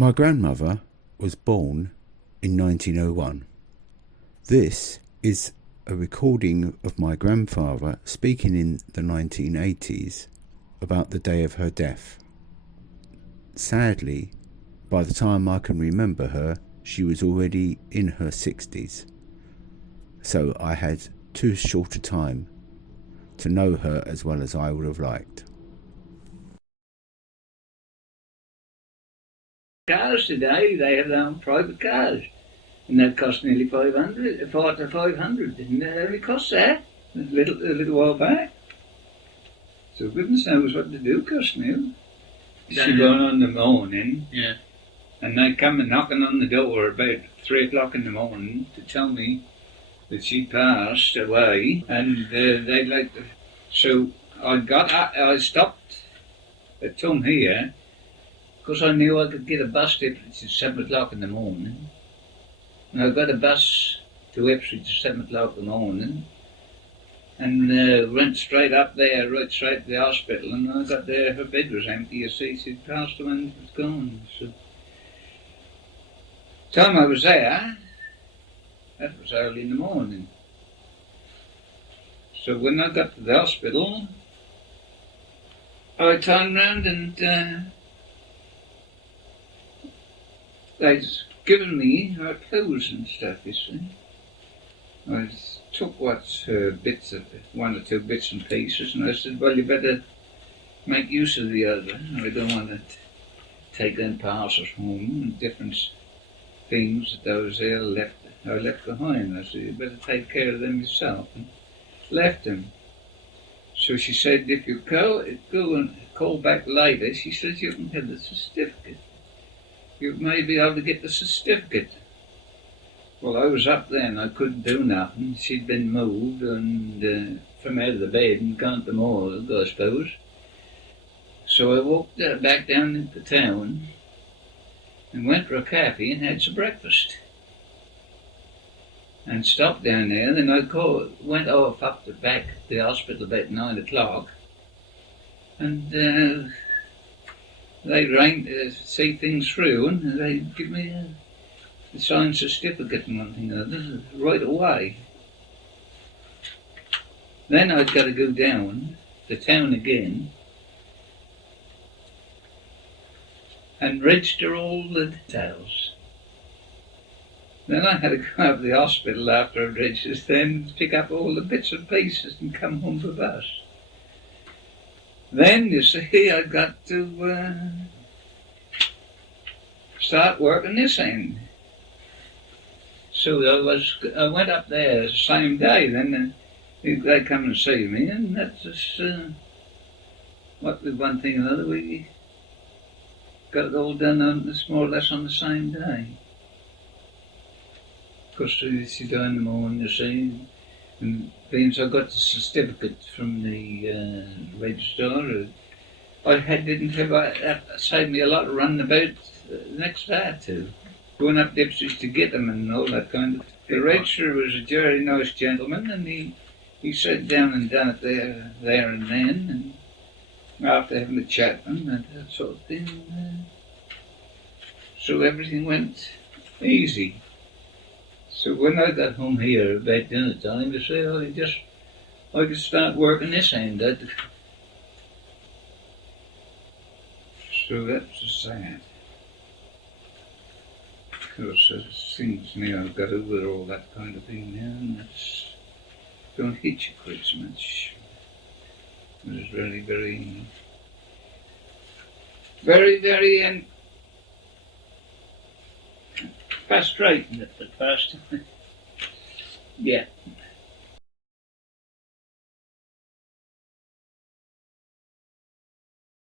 My grandmother was born in 1901. This is a recording of my grandfather speaking in the 1980s about the day of her death. Sadly, by the time I can remember her, she was already in her 60s. So I had too short a time to know her as well as I would have liked. Cars today, they have their own private cars, and that cost nearly 500, 500, didn't it? It only cost that a little while back. So goodness knows what to do cost now. She going on the morning, Yeah. and they come and knocking on the door about 3 o'clock in the morning to tell me that she passed away, and they'd like to. So I stopped at Tom here, because I knew I could get a bus to Ipswich at 7 o'clock in the morning. And I got a bus to Ipswich at 7 o'clock in the morning, and went straight up there, right straight to the hospital, and I got there, her bed was empty, you see, she'd passed away and was gone. So, time I was there, that was early in the morning. So when I got to the hospital, I turned round and they'd given me her clothes and stuff, you see. I took bits of it, 1 or 2 bits and pieces, and I said, well, you better make use of the other. I don't want to take them parcels home and different things that those there I left behind. I said, you better take care of them yourself, and left them. So she said, if you go and call back later, she says, you can have the certificate. You may be able to get the certificate. Well, I was up there and I couldn't do nothing. She'd been moved and from out of the bed and gone to the morgue, I suppose. So I walked back down into town and went for a cafe and had some breakfast. And stopped down there. Then I went off up the back to the hospital about 9 o'clock. And they rang to see things through, and they give me a signed certificate and one thing or other right away. Then I'd got to go down to town again and register all the details. Then I had to go up to the hospital after I'd registered, then pick up all the bits and pieces and come home by bus. Then, you see, I got to start working this end. So I went up there the same day. Then they come and see me, and that's just what with one thing or another, we got it all done more or less on the same day. Of course, she died in the morning, you see. And being I got the certificate from the registrar, didn't have that saved me a lot of running about the next day or two, going up to Ipswich to get them and all that kind of thing. The registrar was a very nice gentleman, and he sat down and done it there and then, and after having a chat with him and that sort of thing, so everything went easy. So when I got home here about dinner time, they said, I could start working this end. So that's just sad. Because things now I've got over all that kind of thing now, and that's don't hit you quite so much. It was very, very, very, very frustrating at the first time. Yeah.